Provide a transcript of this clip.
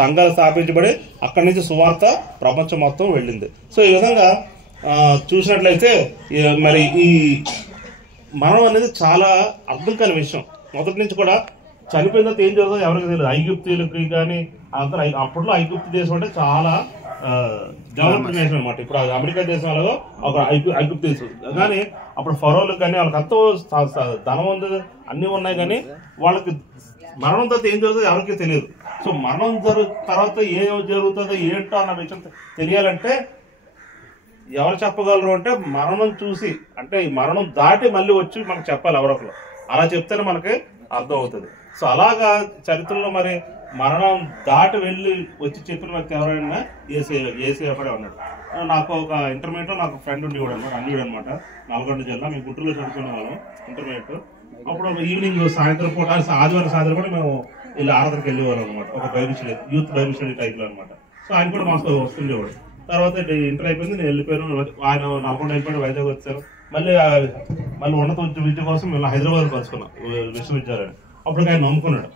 సంఘాలు స్థాపించబడి అక్కడి నుంచి సువార్త ప్రపంచం మొత్తం వెళ్ళింది. సో ఈ విధంగా చూసినట్లయితే మరి ఈ మరణం అనేది చాలా అర్థం కాని విషయం. మొదటి నుంచి కూడా చనిపోయిన తర్వాత ఏం జరుగుతుందో ఎవరికి తెలియదు. ఐగుప్తీయులకి కానీ అందరూ అప్పట్లో ఐగుప్తు దేశం అంటే చాలా డెవలప్డ్ నేషన్ అనమాట. ఇప్పుడు అమెరికా దేశంలో ఒక ఐగుప్తు దేశం కానీ అప్పుడు ఫరోలకు కానీ వాళ్ళకి అంతా ధనం ఉంది, అన్ని ఉన్నాయి, కానీ వాళ్ళకి మరణం తర్వాత ఏం జరుగుతుందో ఎవరికి తెలియదు. సో మరణం తర్వాత ఏం జరుగుతుందో ఏంటో అన్న విషయం తెలియాలంటే ఎవరు చెప్పగలరు అంటే మరణం చూసి, అంటే ఈ మరణం దాటి మళ్ళీ వచ్చి మనకు చెప్పాలి ఎవరొకరు. అలా చెప్తేనే మనకి అర్థం అవుతుంది. సో అలాగా చరిత్రలో మరి మరణం దాటి వెళ్ళి వచ్చి చెప్పిన వ్యక్తి ఎవరైనా ఏసీ అక్కడే ఉన్నాడు. నాకు ఒక ఇంటర్మీడియట్ నాకు ఫ్రెండ్ ఉండి కూడా అనమాట, అన్నిడు అనమాట, నల్గొండ జిల్లా. మేము గుంటూరులో చదువుకునే వాళ్ళం ఇంటర్మీడియట్. అప్పుడు ఈవినింగ్ సాయంత్రం పూట ఆదివారం సాయంత్రం కూడా మేము ఇలా ఆరాధనకి వెళ్ళేవాళ్ళం అనమాట. ఒక Bible study, youth Bible study టైప్లో అనమాట. సో ఆయన కూడా మాకు వస్తుండేవాడు. తర్వాత ఇంటర్ అయిపోయింది, నేను వెళ్ళిపోయాను. ఆయన నల్గొండ అయిపోయి వైజాగ్ వచ్చారు. మళ్ళీ ఉన్నత విద్య కోసం మేము హైదరాబాద్ కలుసుకున్నాం విశ్వవిద్యాలయం. అప్పుడు ఆయన నమ్ముకున్నాడు.